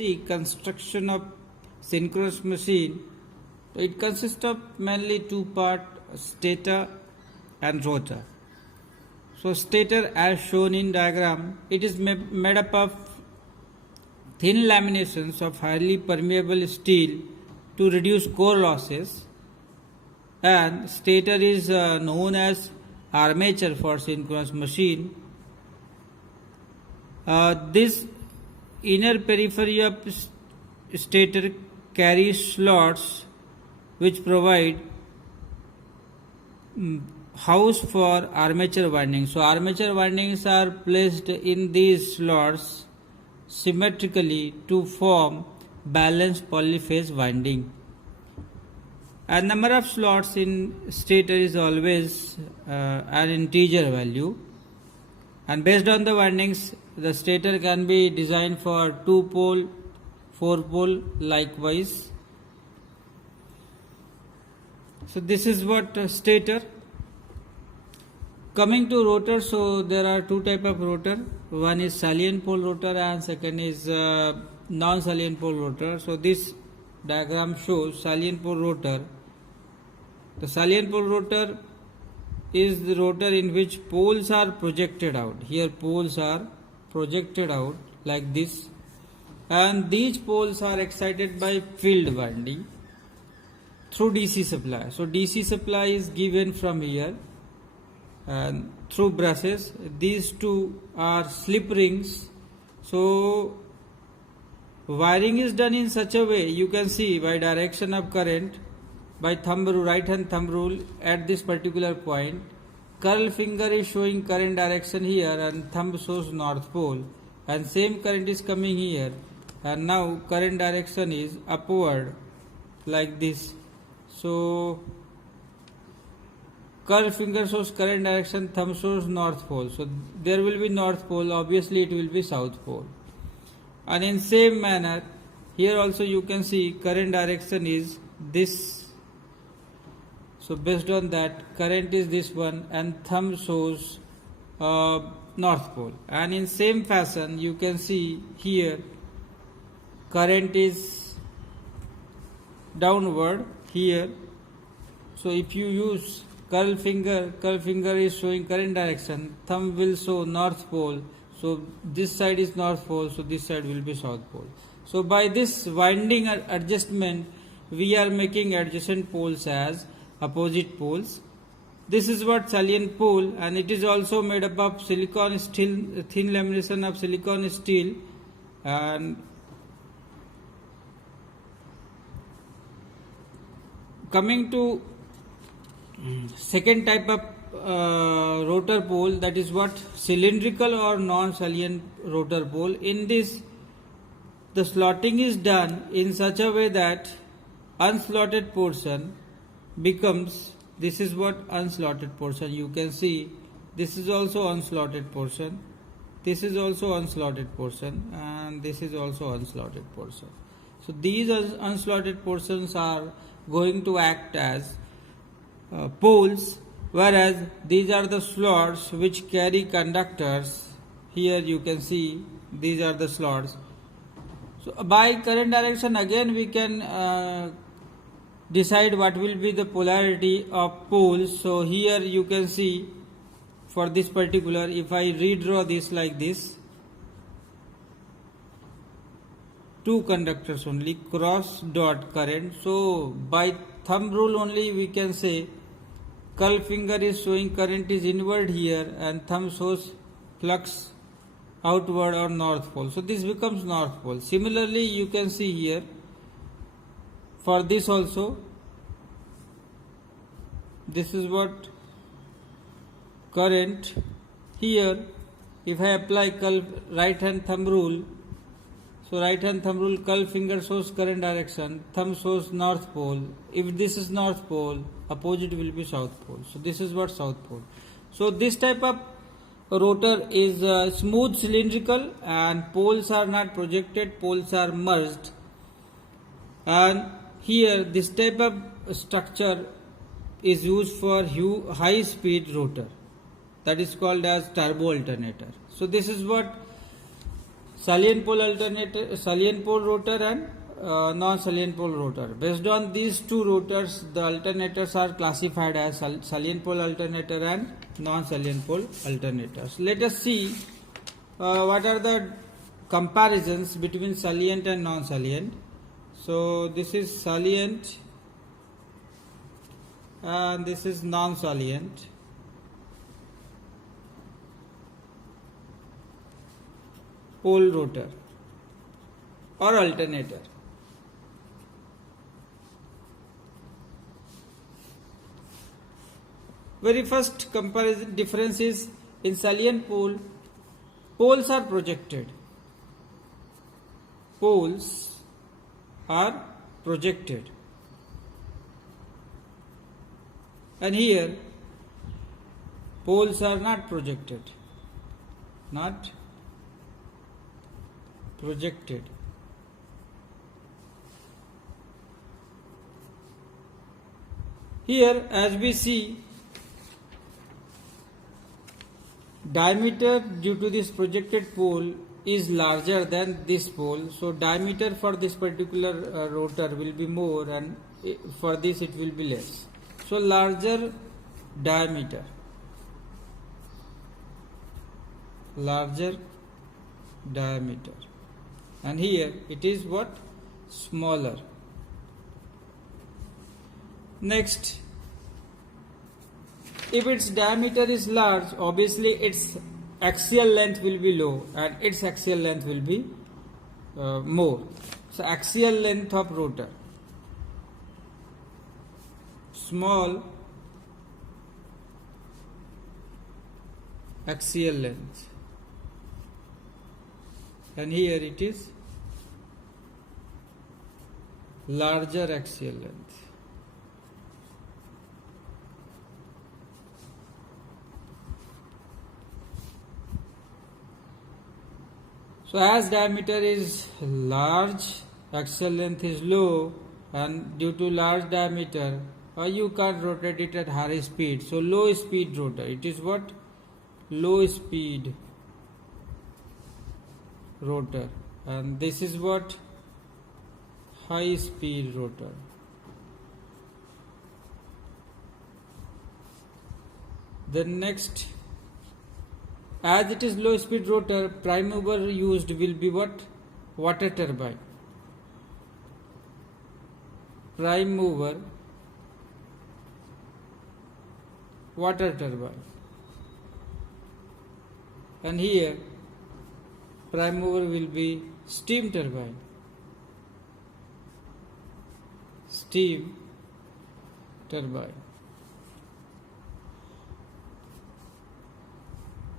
see construction of synchronous machine, it consists of mainly two parts, stator and rotor. So stator, as shown in diagram, it is made up of thin laminations of highly permeable steel to reduce core losses, and stator is known as armature for synchronous machine. This inner periphery of stator carries slots which provide house for armature windings. So armature windings are placed in these slots symmetrically to form balanced polyphase winding. A number of slots in stator is always an integer value, and based on the windings the stator can be designed for 2-pole, 4-pole likewise. So this is what stator. Coming to rotor, so there are two type of rotor. One is salient pole rotor and second is non-salient pole rotor. So this diagram shows salient pole rotor. The salient pole rotor is the rotor in which poles are projected out. Here poles are projected out like this, and these poles are excited by field winding through DC supply. So DC supply is given from here and through brushes. These two are slip rings. So wiring is done in such a way, you can see by direction of current, by thumb rule, right hand thumb rule at this particular point. Curl finger is showing current direction here and thumb shows north pole, and same current is coming here, and now current direction is upward like this. So curl finger shows current direction, thumb shows north pole. So there will be north pole, obviously it will be south pole. And in same manner here also you can see current direction is this. So based on that current is this one and thumb shows north pole. And in same fashion you can see here current is downward here. So if you use curl finger is showing current direction, thumb will show north pole. So this side is north pole, so this side will be south pole. So by this winding adjustment we are making adjacent poles as opposite poles. This is what salient pole, and it is also made up of silicon steel, thin lamination of silicon steel. And coming to second type of rotor pole, that is what cylindrical or non-salient rotor pole. In this the slotting is done in such a way that unslotted portion becomes, this is what unslotted portion, you can see this is also unslotted portion, this is also unslotted portion, and this is also unslotted portion. So these unslotted portions are going to act as poles, whereas these are the slots which carry conductors. Here you can see these are the slots. So by current direction again we can decide what will be the polarity of poles. So here you can see for this particular, if I redraw this like this, two conductors only, cross dot current. So by thumb rule only we can say curl finger is showing current is inward here and thumb shows flux outward or north pole. So this becomes north pole. Similarly you can see here for this also, this is what current here. If I apply curl right hand thumb rule, so right hand thumb rule, curl finger shows current direction, thumb shows north pole. If this is north pole, opposite will be south pole. So this is what south pole. So this type of rotor is smooth cylindrical, and poles are not projected, poles are merged. And here this type of structure is used for high speed rotor, that is called as turbo alternator. So this is what salient pole alternator, salient pole rotor and non-salient pole rotor. Based on these two rotors, the alternators are classified as salient pole alternator and non-salient pole alternators. Let us see what are the comparisons between salient and non-salient. So this is salient and this is non-salient. Pole rotor or alternator. Very first comparison difference is in salient pole, poles are projected. Poles are projected. And here poles are not projected. Not projected. Here, as we see, diameter due to this projected pole is larger than this pole. So diameter for this particular rotor will be more, and for this it will be less. So larger diameter. Larger diameter. And here it is what? Smaller. Next, if its diameter is large, obviously its axial length will be low and its axial length will be more. So axial length of rotor. Small axial length. And here it is larger axial length. So as diameter is large, axial length is low, and due to large diameter, you can't rotate it at high speed. So low speed rotor. It is what? Low speed rotor. And this is what? High speed rotor. Then next, as it is low speed rotor, prime mover used will be what? Water turbine. Prime mover, water turbine. And here prime mover will be steam turbine. Steam turbine.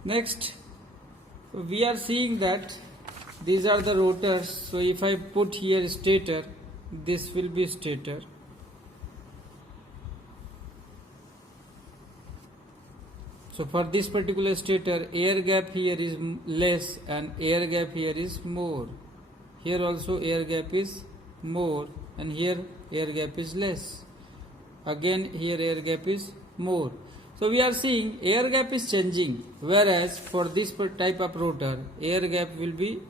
Next, we are seeing that these are the rotors. So if I put here stator, this will be stator. So for this particular stator, air gap here is less and air gap here is more. Here also air gap is more and here air gap is less. Again here air gap is more. So we are seeing air gap is changing, whereas for this type of rotor, air gap will be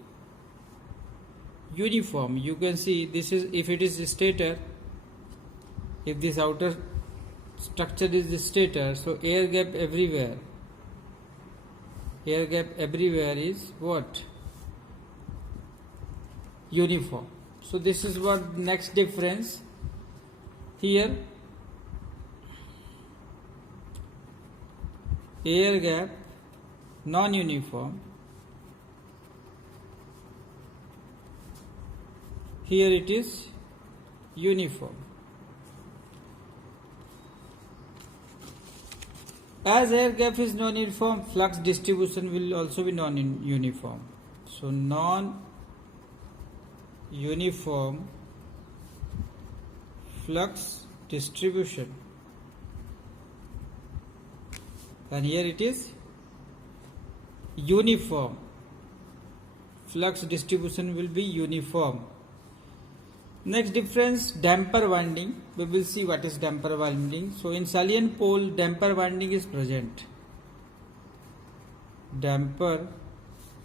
uniform. You can see this is, if it is the stator, if this outer structure is the stator, so air gap everywhere. Air gap everywhere is what? Uniform. So this is what next difference. Here air gap non-uniform. Here it is uniform. As air gap is non-uniform, flux distribution will also be non-uniform. So non-uniform flux distribution. And here it is uniform. Flux distribution will be uniform. Next difference, damper winding. We will see what is damper winding. So in salient pole, damper winding is present. Damper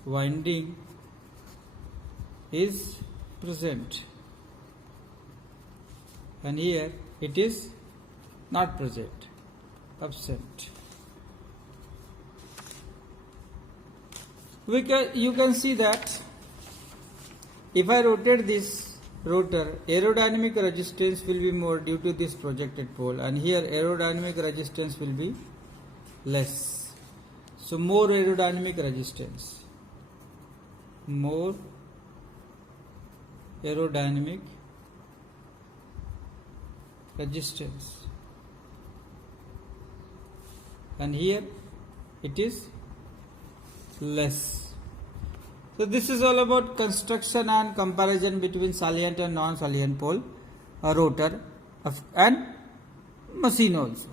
winding is present, and here it is not present, absent. You can see that if I rotate this rotor, aerodynamic resistance will be more due to this projected pole, and here aerodynamic resistance will be less. So more aerodynamic resistance, more aerodynamic resistance, and here it is less. So this is all about construction and comparison between salient and non-salient pole, rotor and machine also.